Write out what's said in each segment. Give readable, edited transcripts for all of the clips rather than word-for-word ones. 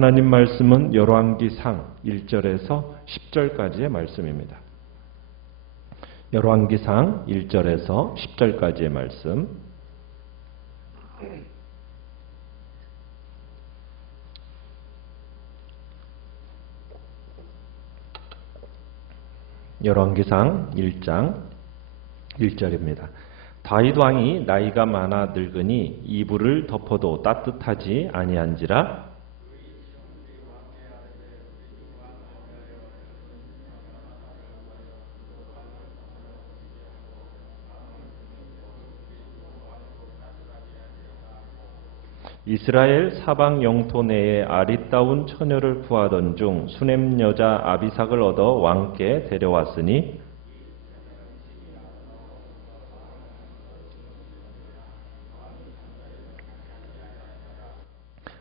하나님 말씀은 열왕기상 1절에서 10절까지의 말씀입니다. 열왕기상 1절에서 10절까지의 말씀. 열왕기상 1장 1절입니다. 다윗 왕이 나이가 많아 늙으니 이불을 덮어도 따뜻하지 아니한지라. 이스라엘 사방 영토 내에 아리따운 처녀를 구하던 중 수넴 여자 아비삭을 얻어 왕께 데려왔으니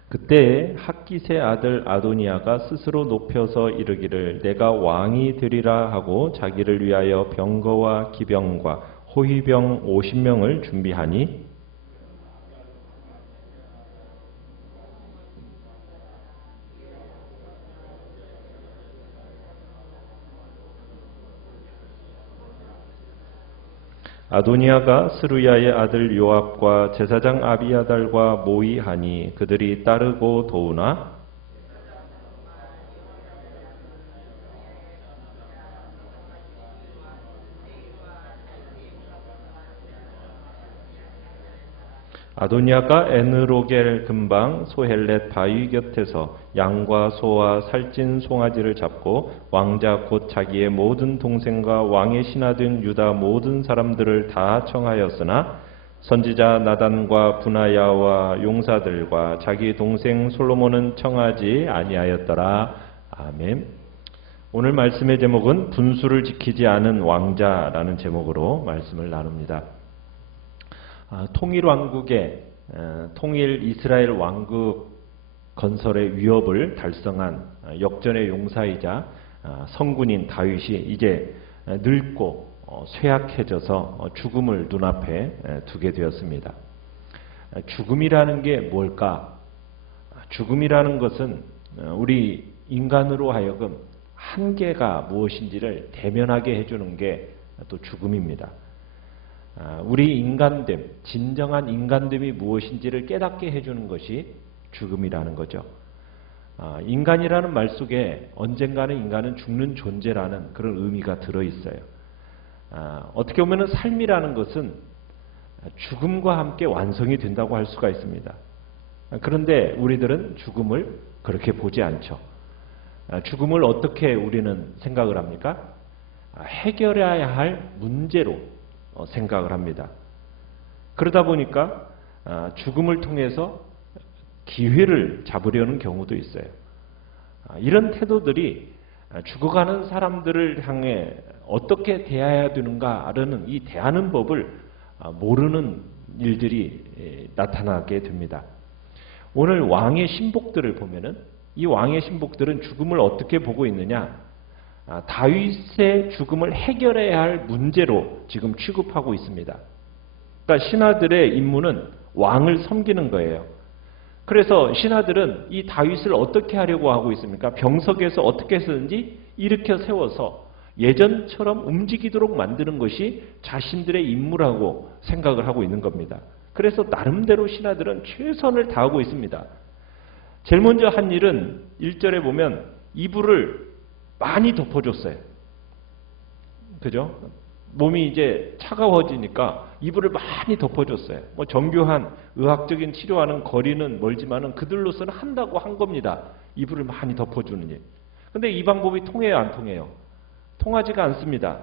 그때 학깃의 아들 아도니아가 스스로 높여서 이르기를 내가 왕이 되리라 하고 자기를 위하여 병거와 기병과 호위병 50명을 준비하니 아도니아가 스루야의 아들 요압과 제사장 아비아달과 모의하니 그들이 따르고 도우나 아도니아가 에느로겔 근방 소헬렛 바위 곁에서 양과 소와 살찐 송아지를 잡고 왕자 곧 자기의 모든 동생과 왕의 신하된 유다 모든 사람들을 다 청하였으나 선지자 나단과 분하야와 용사들과 자기 동생 솔로몬은 청하지 아니하였더라. 아멘. 오늘 말씀의 제목은 분수를 지키지 않은 왕자라는 제목으로 말씀을 나눕니다. 통일왕국의 통일 이스라엘 왕국 건설의 위협을 달성한 역전의 용사이자 성군인 다윗이 이제 늙고 쇠약해져서 죽음을 눈앞에 두게 되었습니다. 죽음이라는 게 뭘까? 죽음이라는 것은 우리 인간으로 하여금 한계가 무엇인지를 대면하게 해주는 게 또 죽음입니다. 우리 인간됨, 진정한 인간됨이 무엇인지를 깨닫게 해주는 것이 죽음이라는 거죠. 인간이라는 말 속에 언젠가는 인간은 죽는 존재라는 그런 의미가 들어있어요. 어떻게 보면 삶이라는 것은 죽음과 함께 완성이 된다고 할 수가 있습니다. 그런데 우리들은 죽음을 그렇게 보지 않죠. 죽음을 어떻게 우리는 생각을 합니까? 해결해야 할 문제로 생각을 합니다. 그러다 보니까 죽음을 통해서 기회를 잡으려는 경우도 있어요. 이런 태도들이 죽어가는 사람들을 향해 어떻게 대해야 되는가라는 이 대하는 법을 모르는 일들이 나타나게 됩니다. 오늘 왕의 신복들을 보면은 이 왕의 신복들은 죽음을 어떻게 보고 있느냐? 다윗의 죽음을 해결해야 할 문제로 지금 취급하고 있습니다. 그러니까 신하들의 임무는 왕을 섬기는 거예요. 그래서 신하들은 이 다윗을 어떻게 하려고 하고 있습니까? 병석에서 어떻게 해서든지 일으켜 세워서 예전처럼 움직이도록 만드는 것이 자신들의 임무라고 생각을 하고 있는 겁니다. 그래서 나름대로 신하들은 최선을 다하고 있습니다. 제일 먼저 한 일은 1절에 보면 이불을 많이 덮어줬어요. 그죠? 몸이 이제 차가워지니까 이불을 많이 덮어줬어요. 정교한 의학적인 치료하는 거리는 멀지만은 그들로서는 한다고 한 겁니다. 이불을 많이 덮어주는 일. 근데 이 방법이 통해요, 안 통해요? 통하지가 않습니다.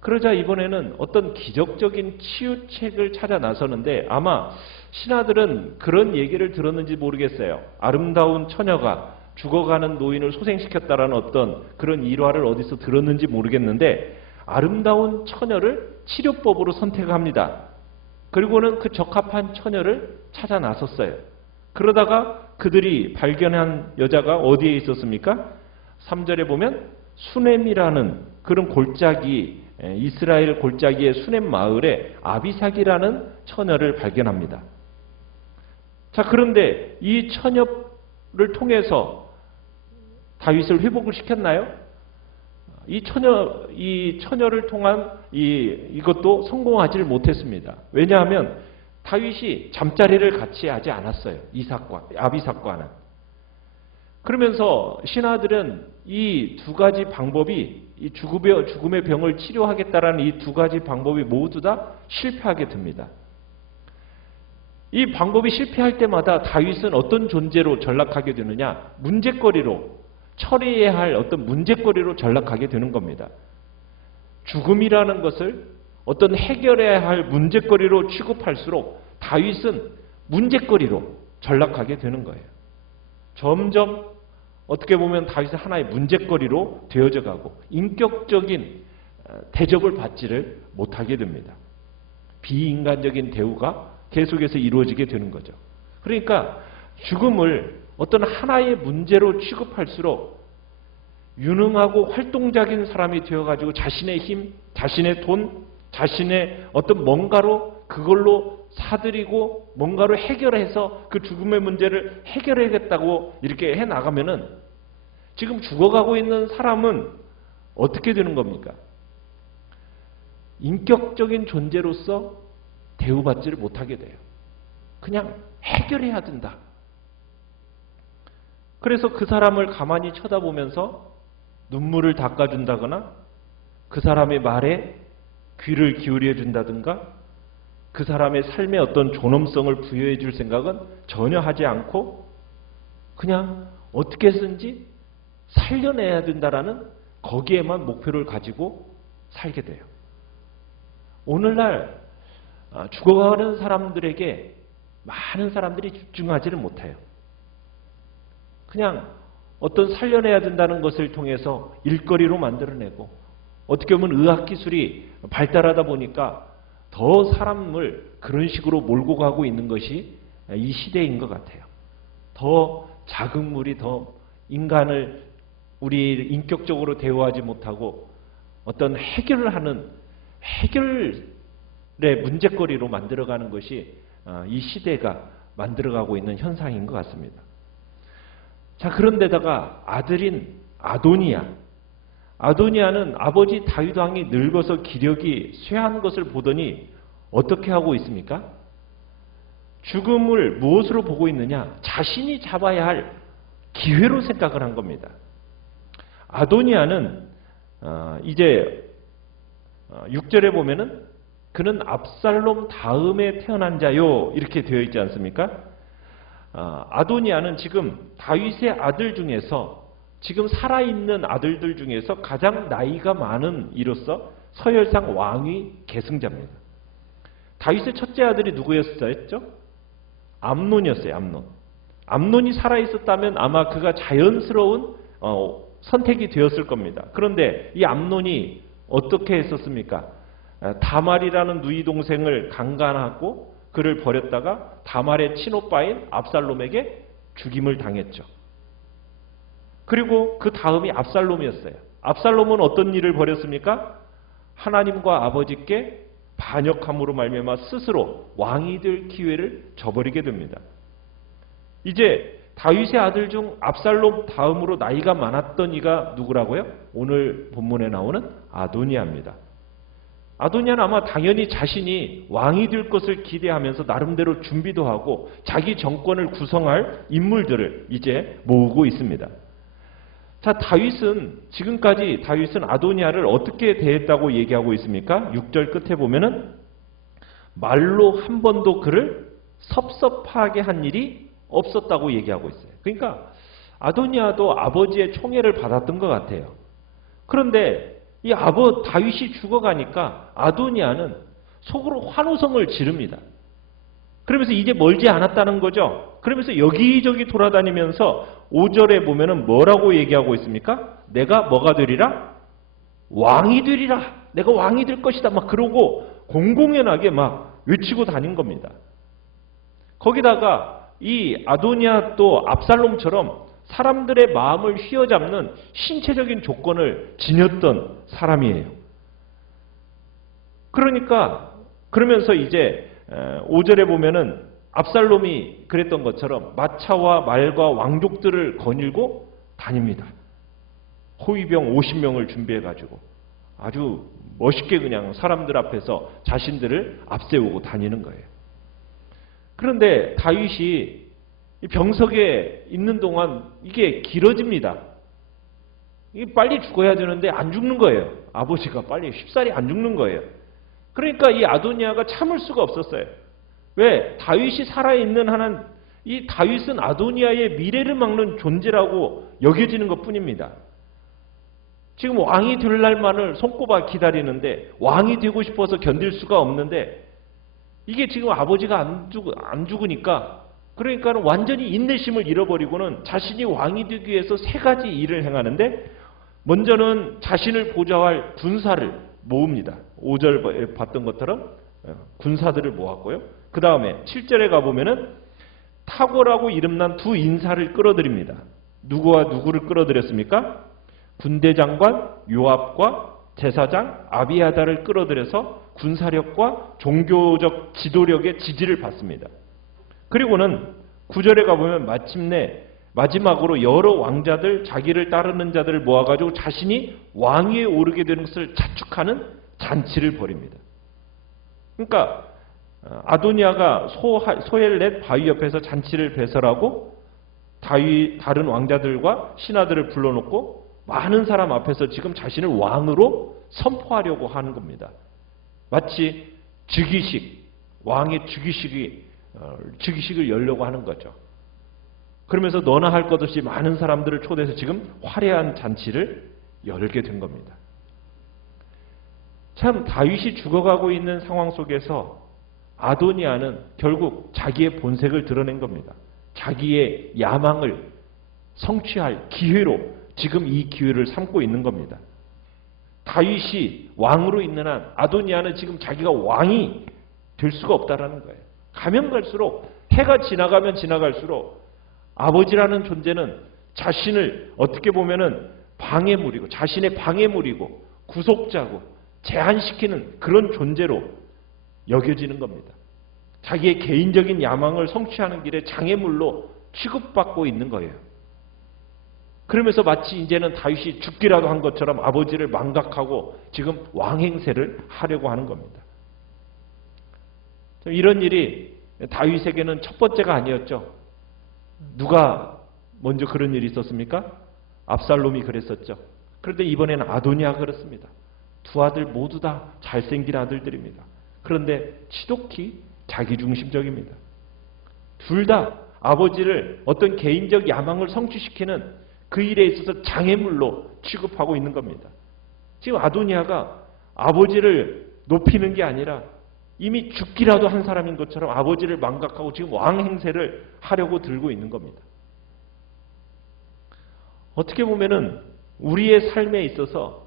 그러자 이번에는 어떤 기적적인 치유책을 찾아 나서는데 아마 신하들은 그런 얘기를 들었는지 모르겠어요. 아름다운 처녀가 죽어가는 노인을 소생시켰다라는 어떤 그런 일화를 어디서 들었는지 모르겠는데 아름다운 처녀를 치료법으로 선택합니다. 그리고는 그 적합한 처녀를 찾아 나섰어요. 그러다가 그들이 발견한 여자가 어디에 있었습니까? 3절에 보면 수넴이라는 그런 골짜기, 이스라엘 골짜기의 수넴 마을에 아비삭이라는 처녀를 발견합니다. 자, 그런데 이 처녀 통해서 다윗을 회복을 시켰나요? 이 처녀를 통한 이것도 성공하지를 못했습니다. 왜냐하면 다윗이 잠자리를 같이 하지 않았어요. 아비삭과는. 그러면서 신하들은 이 두 가지 방법이, 이 죽음의 병을 치료하겠다라는 이 두 가지 방법이 모두 다 실패하게 됩니다. 이 방법이 실패할 때마다 다윗은 어떤 존재로 전락하게 되느냐? 문제거리로, 처리해야 할 어떤 문제거리로 전락하게 되는 겁니다. 죽음이라는 것을 어떤 해결해야 할 문제거리로 취급할수록 다윗은 문제거리로 전락하게 되는 거예요. 점점 어떻게 보면 다윗은 하나의 문제거리로 되어져 가고 인격적인 대접을 받지를 못하게 됩니다. 비인간적인 대우가 계속해서 이루어지게 되는 거죠. 그러니까 죽음을 어떤 하나의 문제로 취급할수록 유능하고 활동적인 사람이 되어가지고 자신의 힘, 자신의 돈, 자신의 어떤 뭔가로 그걸로 사들이고 뭔가로 해결해서 그 죽음의 문제를 해결해야겠다고 이렇게 해나가면은 지금 죽어가고 있는 사람은 어떻게 되는 겁니까? 인격적인 존재로서 대우받지를 못하게 돼요. 그냥 해결해야 된다. 그래서 그 사람을 가만히 쳐다보면서 눈물을 닦아준다거나 그 사람의 말에 귀를 기울여 준다든가 그 사람의 삶에 어떤 존엄성을 부여해 줄 생각은 전혀 하지 않고 그냥 어떻게 해서든지 살려내야 된다라는 거기에만 목표를 가지고 살게 돼요. 오늘날 죽어가는 사람들에게 많은 사람들이 집중하지를 못해요. 그냥 어떤 살려내야 된다는 것을 통해서 일거리로 만들어내고 어떻게 보면 의학기술이 발달하다 보니까 더 사람을 그런 식으로 몰고 가고 있는 것이 이 시대인 것 같아요. 더 자극물이 더 인간을 우리 인격적으로 대우하지 못하고 어떤 해결을 하는 해결의 문제거리로 만들어가는 것이 이 시대가 만들어가고 있는 현상인 것 같습니다. 자, 그런데다가 아들인 아도니아는 아버지 다윗 왕이 늙어서 기력이 쇠한 것을 보더니 어떻게 하고 있습니까? 죽음을 무엇으로 보고 있느냐? 자신이 잡아야 할 기회로 생각을 한 겁니다. 아도니아는 이제 6절에 보면은 그는 압살롬 다음에 태어난 자요 이렇게 되어 있지 않습니까? 아도니아는 지금 다윗의 아들 중에서 지금 살아있는 아들들 중에서 가장 나이가 많은 이로서 서열상 왕위 계승자입니다. 다윗의 첫째 아들이 누구였었죠? 암논이었어요. 암논이 살아있었다면 아마 그가 자연스러운 선택이 되었을 겁니다. 그런데 이 암논이 어떻게 했었습니까? 다말이라는 누이 동생을 강간하고 그를 버렸다가 다말의 친오빠인 압살롬에게 죽임을 당했죠. 그리고 그 다음이 압살롬이었어요. 압살롬은 어떤 일을 벌였습니까? 하나님과 아버지께 반역함으로 말미암아 스스로 왕이 될 기회를 저버리게 됩니다. 이제 다윗의 아들 중 압살롬 다음으로 나이가 많았던 이가 누구라고요? 오늘 본문에 나오는 아도니아입니다. 아도니아는 아마 당연히 자신이 왕이 될 것을 기대하면서 나름대로 준비도 하고 자기 정권을 구성할 인물들을 이제 모으고 있습니다. 자, 지금까지 다윗은 아도니아를 어떻게 대했다고 얘기하고 있습니까? 6절 끝에 보면은 말로 한 번도 그를 섭섭하게 한 일이 없었다고 얘기하고 있어요. 그러니까 아도니아도 아버지의 총애를 받았던 것 같아요. 그런데 이 다윗이 죽어가니까 아도니아는 속으로 환호성을 지릅니다. 그러면서 이제 멀지 않았다는 거죠. 그러면서 여기저기 돌아다니면서 5절에 보면은 뭐라고 얘기하고 있습니까? 내가 뭐가 되리라? 왕이 되리라. 내가 왕이 될 것이다. 막 그러고 공공연하게 막 외치고 다닌 겁니다. 거기다가 이 아도니아 또 압살롬처럼 사람들의 마음을 휘어잡는 신체적인 조건을 지녔던 사람이에요. 그러면서 이제 5절에 보면은 압살롬이 그랬던 것처럼 마차와 말과 왕족들을 거닐고 다닙니다. 호위병 50명을 준비해가지고 아주 멋있게 그냥 사람들 앞에서 자신들을 앞세우고 다니는 거예요. 그런데 다윗이 병석에 있는 동안 이게 길어집니다. 이게 빨리 죽어야 되는데 안 죽는 거예요. 아버지가 빨리 쉽사리 안 죽는 거예요. 그러니까 이 아도니아가 참을 수가 없었어요. 왜? 다윗이 살아있는 한은 이 다윗은 아도니아의 미래를 막는 존재라고 여겨지는 것뿐입니다. 지금 왕이 될 날만을 손꼽아 기다리는데 왕이 되고 싶어서 견딜 수가 없는데 이게 지금 아버지가 안 죽으니까 그러니까 완전히 인내심을 잃어버리고는 자신이 왕이 되기 위해서 세 가지 일을 행하는데 먼저는 자신을 보좌할 군사를 모읍니다. 5절 봤던 것처럼 군사들을 모았고요. 그 다음에 7절에 가보면은 탁월하고 이름난 두 인사를 끌어들입니다. 누구와 누구를 끌어들였습니까? 군대장관 요압과 제사장 아비아다를 끌어들여서 군사력과 종교적 지도력의 지지를 받습니다. 그리고는 9절에 가보면 마침내 마지막으로 여러 왕자들, 자기를 따르는 자들을 모아가지고 자신이 왕위에 오르게 되는 것을 자축하는 잔치를 벌입니다. 그러니까 아도니아가 소헬렛 바위 옆에서 잔치를 배설하고 다른 왕자들과 신하들을 불러놓고 많은 사람 앞에서 지금 자신을 왕으로 선포하려고 하는 겁니다. 마치 즉위식, 왕의 즉위식을 열려고 하는 거죠. 그러면서 너나 할 것 없이 많은 사람들을 초대해서 지금 화려한 잔치를 열게 된 겁니다. 참 다윗이 죽어가고 있는 상황 속에서 아도니아는 결국 자기의 본색을 드러낸 겁니다. 자기의 야망을 성취할 기회로 지금 이 기회를 삼고 있는 겁니다. 다윗이 왕으로 있는 한 아도니아는 지금 자기가 왕이 될 수가 없다라는 거예요. 가면 갈수록 해가 지나가면 지나갈수록 아버지라는 존재는 자신을 어떻게 보면은 방해물이고 자신의 방해물이고 구속자고 제한시키는 그런 존재로 여겨지는 겁니다. 자기의 개인적인 야망을 성취하는 길에 장애물로 취급받고 있는 거예요. 그러면서 마치 이제는 다윗이 죽기라도 한 것처럼 아버지를 망각하고 지금 왕행세를 하려고 하는 겁니다. 이런 일이 다윗에게는 첫 번째가 아니었죠. 누가 먼저 그런 일이 있었습니까? 압살롬이 그랬었죠. 그런데 이번에는 아도니아가 그렇습니다. 두 아들 모두 다 잘생긴 아들들입니다. 그런데 지독히 자기중심적입니다. 둘 다 아버지를 어떤 개인적 야망을 성취시키는 그 일에 있어서 장애물로 취급하고 있는 겁니다. 지금 아도니아가 아버지를 높이는 게 아니라 이미 죽기라도 한 사람인 것처럼 아버지를 망각하고 지금 왕 행세를 하려고 들고 있는 겁니다. 어떻게 보면은 우리의 삶에 있어서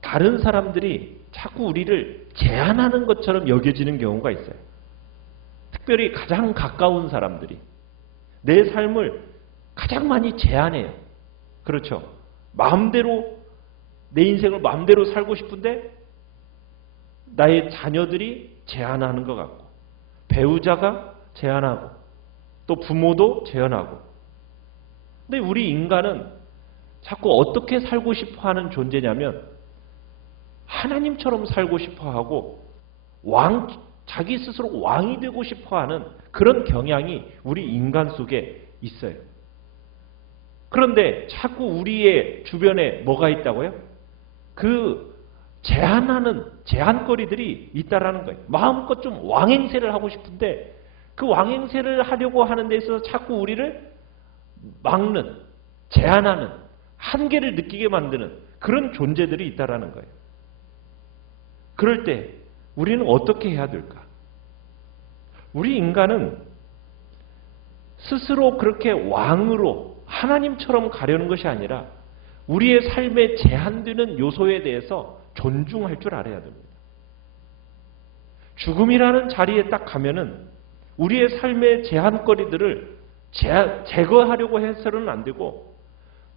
다른 사람들이 자꾸 우리를 제한하는 것처럼 여겨지는 경우가 있어요. 특별히 가장 가까운 사람들이 내 삶을 가장 많이 제한해요. 그렇죠. 마음대로 내 인생을 마음대로 살고 싶은데 나의 자녀들이 제한하는 것 같고 배우자가 제한하고 또 부모도 제한하고 근데 우리 인간은 자꾸 어떻게 살고 싶어하는 존재냐면 하나님처럼 살고 싶어하고 자기 스스로 왕이 되고 싶어하는 그런 경향이 우리 인간 속에 있어요. 그런데 자꾸 우리의 주변에 뭐가 있다고요? 그 제한하는 제한거리들이 있다라는 거예요. 마음껏 좀 왕행세를 하고 싶은데 그 왕행세를 하려고 하는 데 있어서 자꾸 우리를 막는, 제한하는, 한계를 느끼게 만드는 그런 존재들이 있다라는 거예요. 그럴 때 우리는 어떻게 해야 될까? 우리 인간은 스스로 그렇게 왕으로 하나님처럼 가려는 것이 아니라 우리의 삶에 제한되는 요소에 대해서 존중할 줄 알아야 됩니다. 죽음이라는 자리에 딱 가면은 우리의 삶의 제한거리들을 제거하려고 해서는 안 되고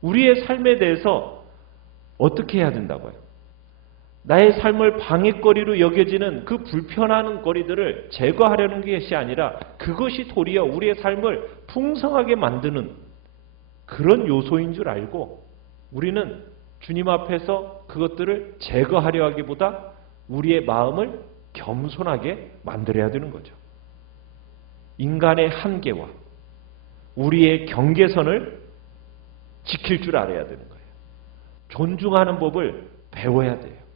우리의 삶에 대해서 어떻게 해야 된다고요? 나의 삶을 방해거리로 여겨지는 그 불편한 거리들을 제거하려는 것이 아니라 그것이 도리어 우리의 삶을 풍성하게 만드는 그런 요소인 줄 알고 우리는 주님 앞에서 그것들을 제거하려 하기보다 우리의 마음을 겸손하게 만들어야 되는 거죠. 인간의 한계와 우리의 경계선을 지킬 줄 알아야 되는 거예요. 존중하는 법을 배워야 돼요.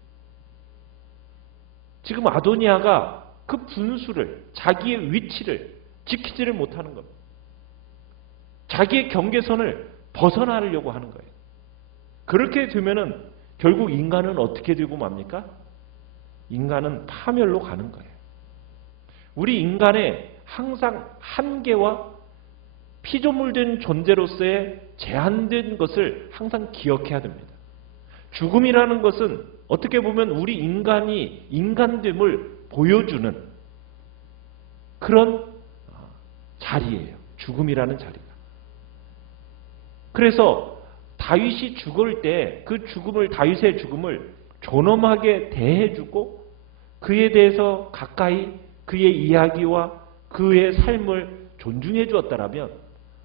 지금 아도니아가 그 분수를, 자기의 위치를 지키지를 못하는 겁니다. 자기의 경계선을 벗어나려고 하는 거예요. 그렇게 되면은 결국 인간은 어떻게 되고 맙니까? 인간은 파멸로 가는 거예요. 우리 인간의 항상 한계와 피조물된 존재로서의 제한된 것을 항상 기억해야 됩니다. 죽음이라는 것은 어떻게 보면 우리 인간이 인간됨을 보여주는 그런 자리예요. 죽음이라는 자리가. 그래서 다윗이 죽을 때 그 죽음을, 다윗의 죽음을 존엄하게 대해주고 그에 대해서 가까이 그의 이야기와 그의 삶을 존중해 주었다라면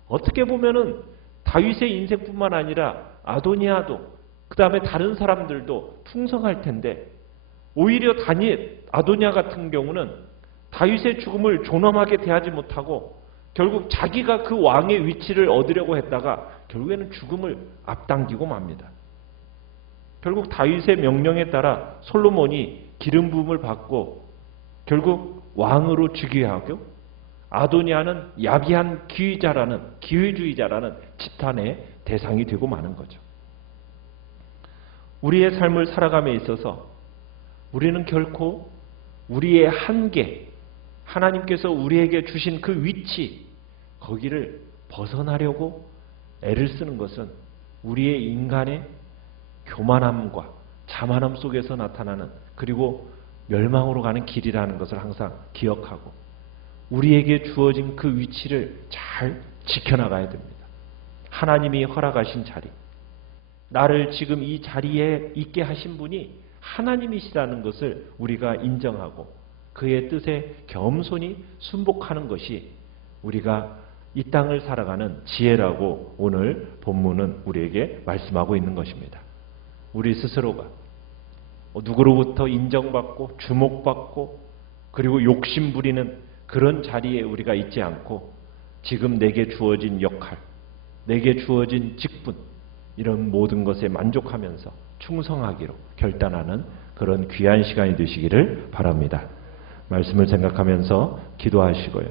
어떻게 보면은 다윗의 인생뿐만 아니라 아도니아도 그 다음에 다른 사람들도 풍성할 텐데 오히려 아도니아 같은 경우는 다윗의 죽음을 존엄하게 대하지 못하고 결국 자기가 그 왕의 위치를 얻으려고 했다가 결국에는 죽음을 앞당기고 맙니다. 결국 다윗의 명령에 따라 솔로몬이 기름 부음을 받고 결국 왕으로 즉위하고 아도니아는 야비한 기회주의자라는 지탄의 대상이 되고 마는 거죠. 우리의 삶을 살아감에 있어서 우리는 결코 우리의 한계, 하나님께서 우리에게 주신 그 위치, 거기를 벗어나려고 애를 쓰는 것은 우리의 인간의 교만함과 자만함 속에서 나타나는, 그리고 멸망으로 가는 길이라는 것을 항상 기억하고 우리에게 주어진 그 위치를 잘 지켜나가야 됩니다. 하나님이 허락하신 자리, 나를 지금 이 자리에 있게 하신 분이 하나님이시라는 것을 우리가 인정하고 그의 뜻에 겸손히 순복하는 것이 우리가 이 땅을 살아가는 지혜라고 오늘 본문은 우리에게 말씀하고 있는 것입니다. 우리 스스로가 누구로부터 인정받고 주목받고 그리고 욕심 부리는 그런 자리에 우리가 있지 않고 지금 내게 주어진 역할, 내게 주어진 직분, 이런 모든 것에 만족하면서 충성하기로 결단하는 그런 귀한 시간이 되시기를 바랍니다. 말씀을 생각하면서 기도하시고요.